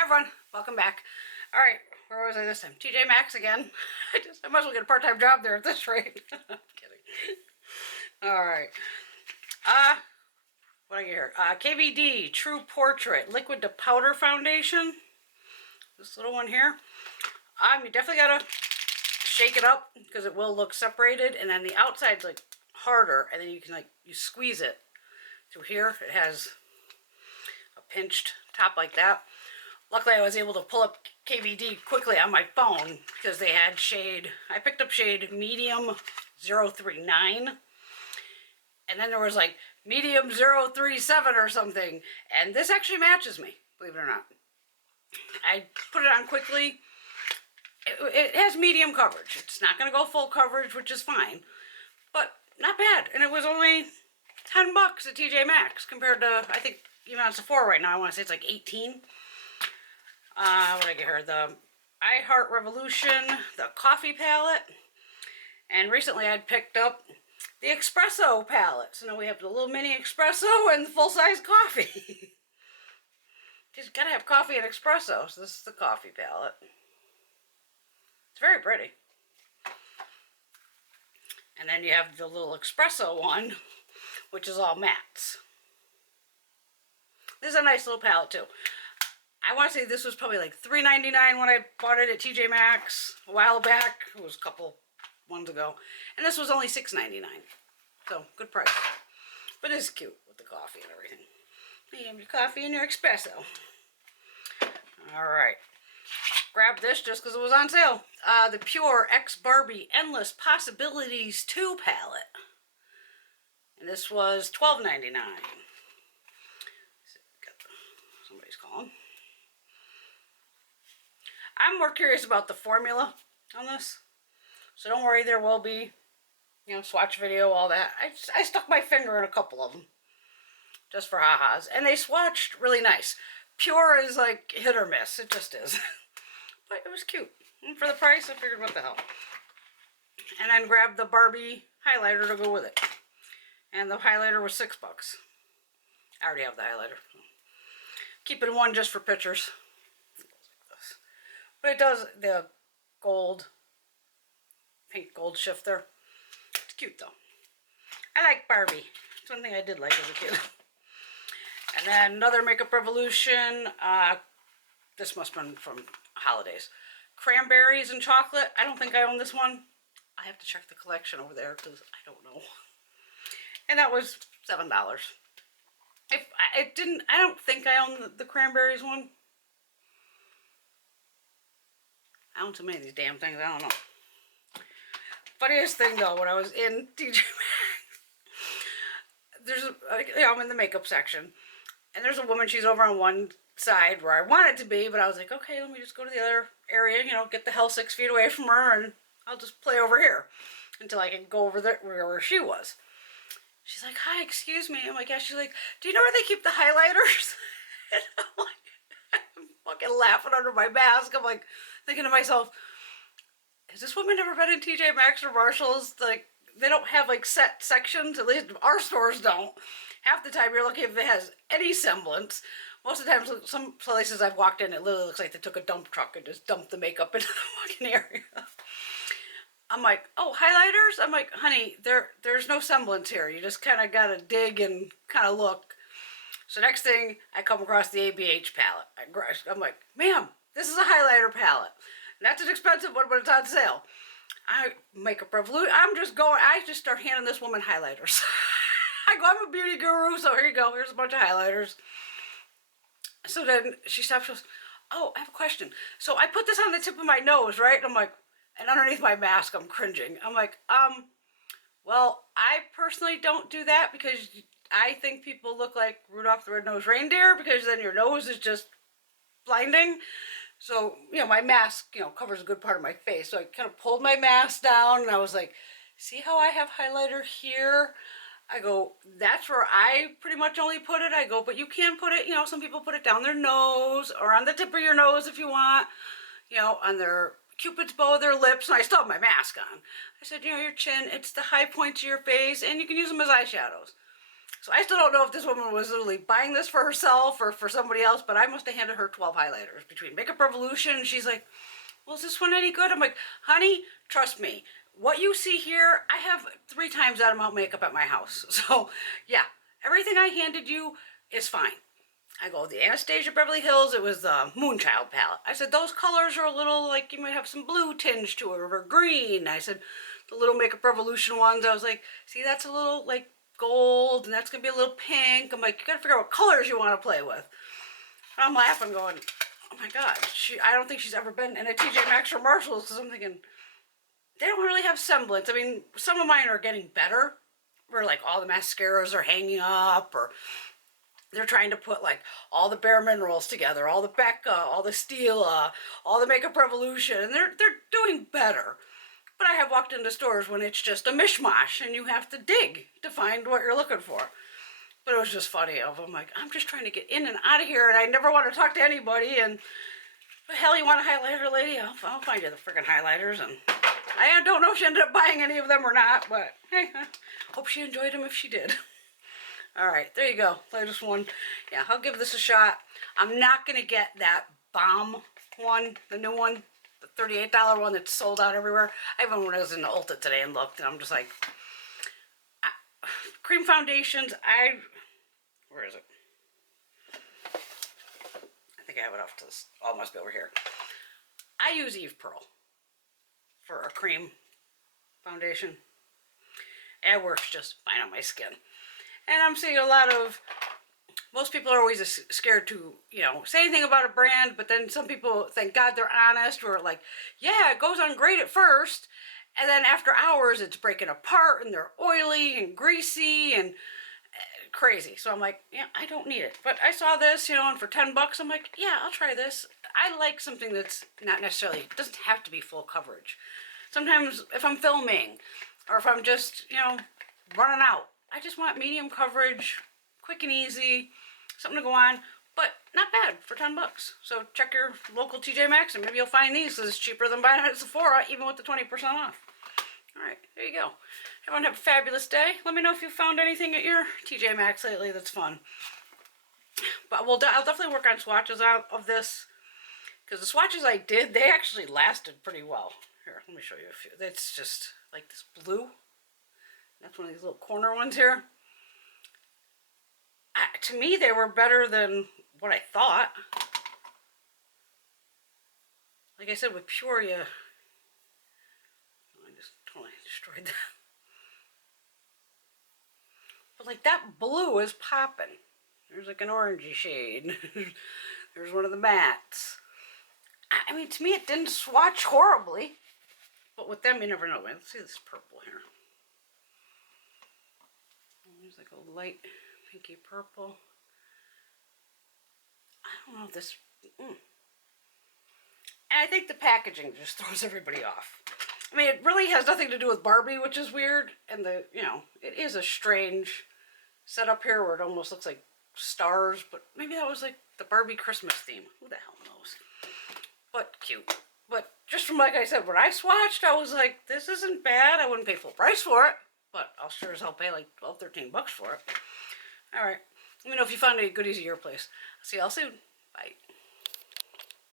Hi everyone, welcome back. All right, where was I this time? TJ Maxx again. I might as well get a part-time job there at this rate. I'm kidding. All right. What do I get here? KVD True Portrait Liquid to Powder Foundation. This little one here. You definitely gotta shake it up because it will look separated, and then the outside's like harder, and then you can you squeeze it through here. It has a pinched top like that. Luckily, I was able to pull up KVD quickly on my phone because they had shade. I picked up shade medium 039, and then there was like medium 037 or something, and this actually matches me, believe it or not. I put it on quickly. It has medium coverage. It's not going to go full coverage, which is fine, but not bad. And it was only 10 bucks at TJ Maxx compared to, I think, even on Sephora right now, I want to say it's like 18. What did I get here? The I Heart Revolution, the coffee palette. And recently I'd picked up the espresso palette. So now we have the little mini espresso and the full-size coffee. Just gotta have coffee and espresso. So this is the coffee palette. It's very pretty. And then you have the little espresso one, which is all mattes. This is a nice little palette too. I want to say this was probably like $3.99 when I bought it at TJ Maxx a while back. It was a couple ones ago. And this was only $6.99. So, good price. But it's cute with the coffee and everything. You have your coffee and your espresso. Alright. Grabbed this just because it was on sale. The Pure X Barbie Endless Possibilities 2 palette. And this was $12.99. Somebody's calling. I'm more curious about the formula on this, so don't worry, there will be, swatch video, all that. I stuck my finger in a couple of them, just for ha-has, and they swatched really nice. Pure is like hit or miss, it just is. But it was cute, and for the price, I figured what the hell. And then grabbed the Barbie highlighter to go with it, and the highlighter was $6. I already have the highlighter. Keep it in one just for pictures. But it does the gold, pink gold shifter. It's cute though. I like Barbie. It's one thing I did like as a kid. And then another Makeup Revolution. This must have been from holidays. Cranberries and chocolate. I don't think I own this one. I have to check the collection over there because I don't know. And that was $7. I don't think I own the cranberries one. I own too many of these damn things, I don't know. Funniest thing though, when I was in TJ Maxx, I'm in the makeup section, and there's a woman, she's over on one side where I wanted to be, but I was like, okay, let me just go to the other area, get the hell 6 feet away from her, and I'll just play over here until I can go over there where she was. She's like, hi, excuse me. I'm like, yeah. She's like, do you know where they keep the highlighters? And I'm like, I'm fucking laughing under my mask. I'm like, thinking to myself, has this woman ever been in TJ Maxx or Marshall's? Like, they don't have like set sections, at least our stores don't. Half the time you're lucky if it has any semblance. Most of the time, some places I've walked in, it literally looks like they took a dump truck and just dumped the makeup into the fucking area. I'm like, oh, highlighters? I'm like, honey, there's no semblance here. You just kind of gotta dig and kind of look. So next thing, I come across the ABH palette. I'm like, ma'am, this is a highlighter palette. And that's an expensive one, but it's on sale. Makeup Revolution. I just start handing this woman highlighters. I go, I'm a beauty guru, so here you go. Here's a bunch of highlighters. So then she stops, she goes, oh, I have a question. So I put this on the tip of my nose, right? And I'm like, and underneath my mask, I'm cringing. I'm like, well, I personally don't do that because I think people look like Rudolph the Red-Nosed Reindeer, because then your nose is just blinding. So, my mask, covers a good part of my face. So I kind of pulled my mask down and I was like, see how I have highlighter here? I go, that's where I pretty much only put it. I go, but you can put it, some people put it down their nose or on the tip of your nose if you want, on their Cupid's bow of their lips. And I still have my mask on. I said, your chin, it's the high points of your face, and you can use them as eyeshadows. So I still don't know if this woman was literally buying this for herself or for somebody else, but I must have handed her 12 highlighters between Makeup Revolution. And she's like, well, is this one any good? I'm like, honey, trust me. What you see here, I have 3 times that amount of makeup at my house. So yeah, everything I handed you is fine. I go, the Anastasia Beverly Hills, it was the Moonchild palette. I said, those colors are a little, like, you might have some blue tinge to it, or green. I said, the little Makeup Revolution ones, I was like, see, that's a little, like, gold, and that's going to be a little pink. I'm like, you got to figure out what colors you want to play with. And I'm laughing, going, oh my God, I don't think she's ever been in a TJ Maxx or Marshalls, because I'm thinking, they don't really have semblance. I mean, some of mine are getting better, where, like, all the mascaras are hanging up, or they're trying to put like all the Bare Minerals together, all the Becca, all the Stila, all the Makeup Revolution, and they're doing better. But I have walked into stores when it's just a mishmash and you have to dig to find what you're looking for. But it was just funny. I'm like, I'm just trying to get in and out of here, and I never want to talk to anybody. And the hell, you want a highlighter, lady? I'll find you the freaking highlighters. And I don't know if she ended up buying any of them or not, but hey, I hope she enjoyed them if she did. All right, there you go, latest one. Yeah, I'll give this a shot. I'm not gonna get that bomb one, the new one, the $38 one that's sold out everywhere. I even when I was in the Ulta today and looked, and I'm just like, cream foundations, where is it? I think I have it off to this, oh, it must be over here. I use Eve Pearl for a cream foundation. It works just fine on my skin. And I'm seeing a lot of, most people are always scared to, you know, say anything about a brand, but then some people, thank God they're honest, or like, yeah, it goes on great at first, and then after hours it's breaking apart, and they're oily and greasy and crazy. So I'm like, yeah, I don't need it. But I saw this, you know, and for 10 bucks, I'm like, yeah, I'll try this. I like something that's not necessarily, it doesn't have to be full coverage. Sometimes if I'm filming, or if I'm just, you know, running out, I just want medium coverage, quick and easy, something to go on, but not bad for 10 bucks. So check your local TJ Maxx and maybe you'll find these, because it's cheaper than buying it at Sephora, even with the 20% off. All right, there you go. Everyone have a fabulous day. Let me know if you found anything at your TJ Maxx lately that's fun. But I'll definitely work on swatches out of this, because the swatches I did, they actually lasted pretty well. Here, let me show you a few. It's just like this blue. That's one of these little corner ones here. To me, they were better than what I thought. Like I said, with Peoria, I just totally destroyed that. But like that blue is popping. There's like an orangey shade. There's one of the mattes. I mean, to me, it didn't swatch horribly. But with them, you never know. Let's see this purple here. There's like a light pinky purple. I don't know if this, and I think the packaging just throws everybody off. I mean, it really has nothing to do with Barbie, which is weird, and you know, it is a strange setup here where it almost looks like stars, but maybe that was like the Barbie Christmas theme. Who the hell knows? But cute. But just from, like I said, when I swatched, I was like, this isn't bad. I wouldn't pay full price for it, but I'll sure as hell pay like 12, 13 bucks for it. All right. Let me know if you found any goodies at your place. See y'all soon. Bye.